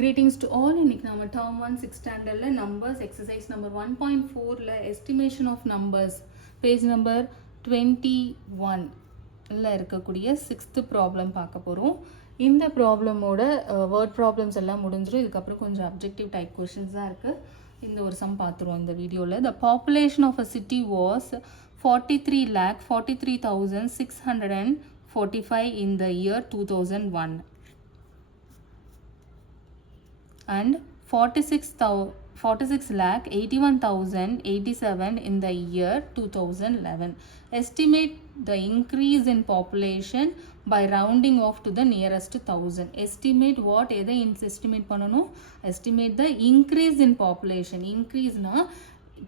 Greetings to all. இன்னைக்கு நம்ம term 1 6th standardல numbers exercise number 1.4ல estimation of numbers page number 21ல இருக்கக்கூடிய 6th problem பார்க்க போறோம். இந்த ப்ராப்ளமோட வேர்ட் ப்ராப்ளம்ஸ் எல்லாம் முடிஞ்சிரும். இதுக்கப்புறம் கொஞ்சம் அப்ஜெக்டிவ் டைப் கொஷின்ஸ் தான் இருக்குது. இந்த ஒரு சம் பார்த்துருவோம் இந்த வீடியோவில். The population of a city was 43,43,645 in the year 2001 and 46,81,087 in the year 2011. Estimate the increase in population by rounding off to the nearest 1000. Estimate what? எதை estimate பண்ணணும்? Estimate the increase in population. Increase na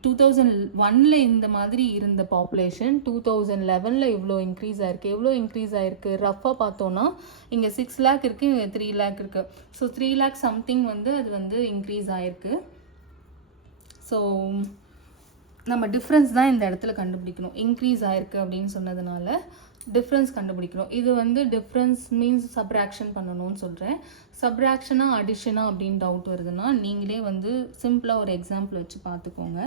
2001ல இந்த மாதிரி இருந்த population 2011ல இவ்வளோ increase ஆயிருக்கு. எவ்வளோ increase ஆயிருக்கு ரஃபாக பார்த்தோன்னா இங்கே 6 lakh இருக்குது, இங்கே 3 lakh இருக்குது. ஸோ 3 lakh சம்திங் வந்து அது வந்து இன்க்ரீஸ் ஆயிருக்கு. ஸோ நம்ம டிஃப்ரென்ஸ் தான் இந்த இடத்துல கண்டுபிடிக்கணும். இன்க்ரீஸ் ஆயிருக்கு அப்படின்னு சொன்னதுனால டிஃப்ரென்ஸ் கண்டுபிடிக்கணும். இது வந்து டிஃப்ரென்ஸ் மீன்ஸ் சப்ராக்ஷன் பண்ணணும்னு சொல்கிறேன். சப்ராக்ஷனா அடிஷனா அப்படின்னு டவுட் வருதுன்னா நீங்களே வந்து சிம்பிளாக ஒரு எக்ஸாம்பிள் வச்சு பார்த்துக்கோங்க.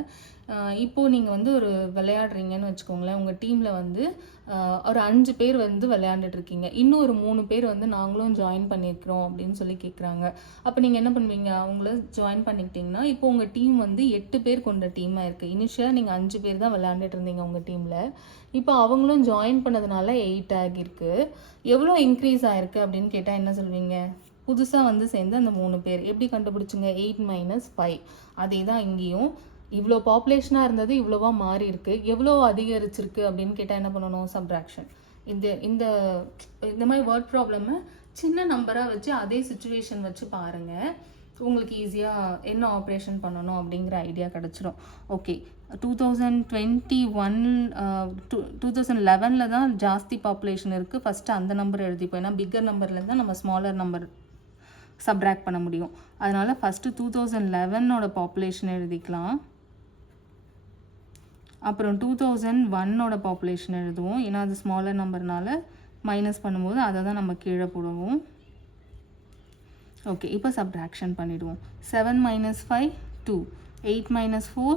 இப்போது நீங்கள் வந்து ஒரு விளையாடுறீங்கன்னு வச்சுக்கோங்களேன். உங்கள் டீமில் வந்து ஒரு 5 பேர் வந்து விளையாண்டுட்ருக்கீங்க. இன்னும் ஒரு 3 பேர் வந்து நாங்களும் ஜாயின் பண்ணியிருக்கிறோம் அப்படின்னு சொல்லி கேட்குறாங்க. அப்போ நீங்கள் என்ன பண்ணுவீங்க? அவங்கள ஜாயின் பண்ணிக்கிட்டிங்கன்னா இப்போ உங்கள் டீம் வந்து 8 பேர் கொண்ட டீமாக இருக்குது. இனிஷியலாக நீங்கள் 5 பேர் தான் விளையாண்டுட்டு இருந்தீங்க உங்கள் டீமில். இப்போ அவங்களும் ஜாயின் பண்ணதுனால 8 ஆகிருக்கு. எவ்வளோ இன்க்ரீஸ் ஆகிருக்கு அப்படின்னு கேட்டால் என்ன சொல்வீங்க? புதுசாக வந்து சேர்ந்து அந்த 3 பேர் எப்படி கண்டுபிடிச்சிங்க? 8 - 5. அதே தான் இங்கேயும். இவ்வளோ பாப்புலேஷனாக இருந்தது இவ்வளோவா மாறி இருக்குது. எவ்வளோ அதிகரிச்சிருக்கு அப்படின்னு கேட்டால் என்ன பண்ணணும்? சப்ராக்ஷன். இந்த மாதிரி வேர்ட் ப்ராப்ளமை சின்ன நம்பராக வச்சு அதே சுச்சுவேஷன் வச்சு பாருங்கள். உங்களுக்கு ஈஸியாக என்ன ஆப்ரேஷன் பண்ணணும் அப்படிங்கிற ஐடியா கிடச்சிரும். ஓகே, 2011ல் தான் ஜாஸ்தி பாப்புலேஷன் இருக்குது. ஃபஸ்ட்டு அந்த நம்பர் எழுதிப்போம். ஏன்னா பிக்கர் நம்பர்லேருந்து தான் நம்ம ஸ்மாலர் நம்பர் சப்ராக்ட் பண்ண முடியும். அதனால் ஃபஸ்ட்டு 2011ஓட பாப்புலேஷன் எழுதிக்கலாம். அப்புறம் 2001ஓட பாப்புலேஷன் எழுதுவோம். ஏன்னா அது ஸ்மாலர் நம்பர்னால மைனஸ் பண்ணும்போது அதை தான் நம்ம கீழே போடுவோம். ஓகே, இப்போ சப்ராக்ஷன் பண்ணிவிடுவோம். 7 - 5 2, 8 - 4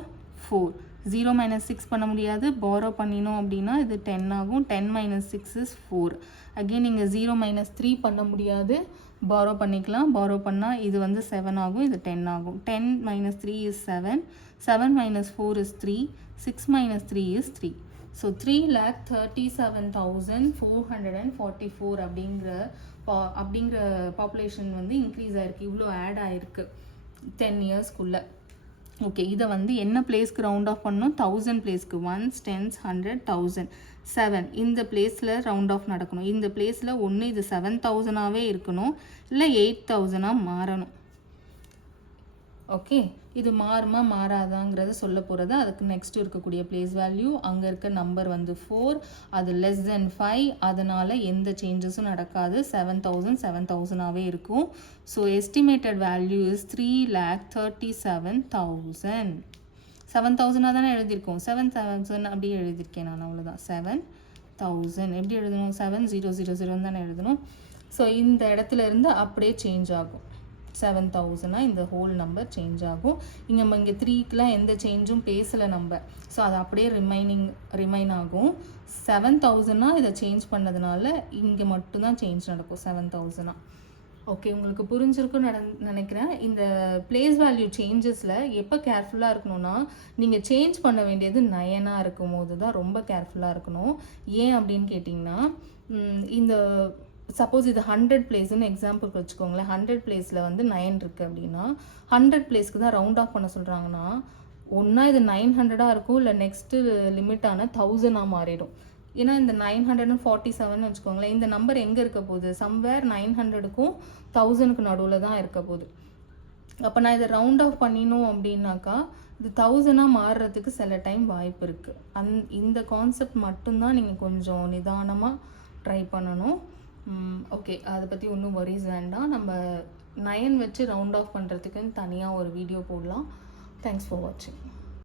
4, 0 - 6 பண்ண முடியாது. பாரோ பண்ணினோம் அப்படின்னா இது 10 ஆகும். 10 - 6 is 4. அகெயின் இங்கே 0 - 3 பண்ண முடியாது. பாரோ பண்ணிக்கலாம். பாரோ பண்ணால் இது வந்து 7 ஆகும், இது 10 ஆகும். 10 - 3 is 7, 7 - 4 is 3, 6 - 3 is 3. ஸோ 3,37,444 அப்படிங்கிற பாப்புலேஷன் வந்து இன்க்ரீஸ் ஆகிருக்கு. இவ்வளோ ஆட் ஆகிருக்கு 10 இயர்ஸ்க்குள்ளே. ஓகே, இதை வந்து என்ன பிளேஸ்க்கு ரவுண்ட் ஆஃப் பண்ணணும்? 1000 பிளேஸ்க்கு. 1s 10s 100 1000 7 இந்த பிளேஸில் ரவுண்ட் ஆஃப் நடக்கணும். இந்த பிளேஸில் ஒன்று இது 7000ஆகவே இருக்கணும், இல்லை 8000ஆக மாறணும். ஓகே, இது மாறுமா மாறாதாங்கிறத சொல்ல போகிறது. அதுக்கு நெக்ஸ்ட் இருக்கக்கூடிய பிளேஸ் வேல்யூ, அங்கே இருக்க நம்பர் வந்து 4, அது லெஸ் தென் 5, அதனால் எந்த சேஞ்சஸும் நடக்காது. 7000 7000ஆகவே இருக்கும். So estimated value is 3,37,000. 7000 தானே எழுதியிருக்கோம். 7000 அப்படியே எழுதியிருக்கேன் நான், அவ்வளோதான். 7000 எப்படி எழுதணும்? 7000 தானே எழுதணும். ஸோ இந்த இடத்துல இருந்து அப்படியே சேஞ்ச் ஆகும். 7000 இந்த ஹோல் நம்பர் சேஞ்ச் ஆகும். இங்கே 3க்குலாம் எந்த சேஞ்சும் பேசலை நம்ம. ஸோ அது அப்படியே ரிமைன் ஆகும். 7000 இதை சேஞ்ச் பண்ணதுனால இங்கே மட்டும்தான் சேஞ்ச் நடக்கும். 7000. ஓகே, உங்களுக்கு புரிஞ்சிருக்குன்னு நினைக்கிறேன். இந்த பிளேஸ் வேல்யூ சேஞ்சஸில் எப்போ கேர்ஃபுல்லாக இருக்கணும்னா, நீங்கள் சேஞ்ச் பண்ண வேண்டியது 9ஆக இருக்கும் போது தான் ரொம்ப கேர்ஃபுல்லாக இருக்கணும். ஏன் அப்படின்னு கேட்டிங்கன்னா, இந்த சப்போஸ் இது 100 பிளேஸ்ன்னு எக்ஸாம்பிளுக்கு வச்சுக்கோங்களேன். 100 பிளேஸில் வந்து 9 இருக்குது அப்படின்னா 100 பிளேஸ்க்கு தான் ரவுண்ட் ஆஃப் பண்ண சொல்கிறாங்கன்னா, ஒன்றா இது 900ஆக இருக்கும், இல்லை நெக்ஸ்ட்டு லிமிட்டான 1000ஆக மாறிடும். ஏன்னா இந்த 947 வச்சுக்கோங்களேன். இந்த நம்பர் எங்கே இருக்க போகுது? சம்வேர் 900க்கும் 1000க்கு நடுவில் தான் இருக்க போகுது. அப்போ நான் இதை ரவுண்ட் ஆஃப் பண்ணினோம் அப்படின்னாக்கா இது 1000ஆக மாறுறதுக்கு சில டைம் வாய்ப்பு இருக்குது. இந்த கான்செப்ட் மட்டும்தான் நீங்கள் கொஞ்சம் நிதானமாக ட்ரை பண்ணணும். ஓகே, அதை பற்றி ஒன்றும் வரிஸ் வேண்டாம். நம்ம 9 வச்சு ரவுண்ட் ஆஃப் பண்ணுறதுக்குன்னு தனியாக ஒரு வீடியோ போடலாம். தேங்க்ஸ் ஃபார் வாட்சிங்.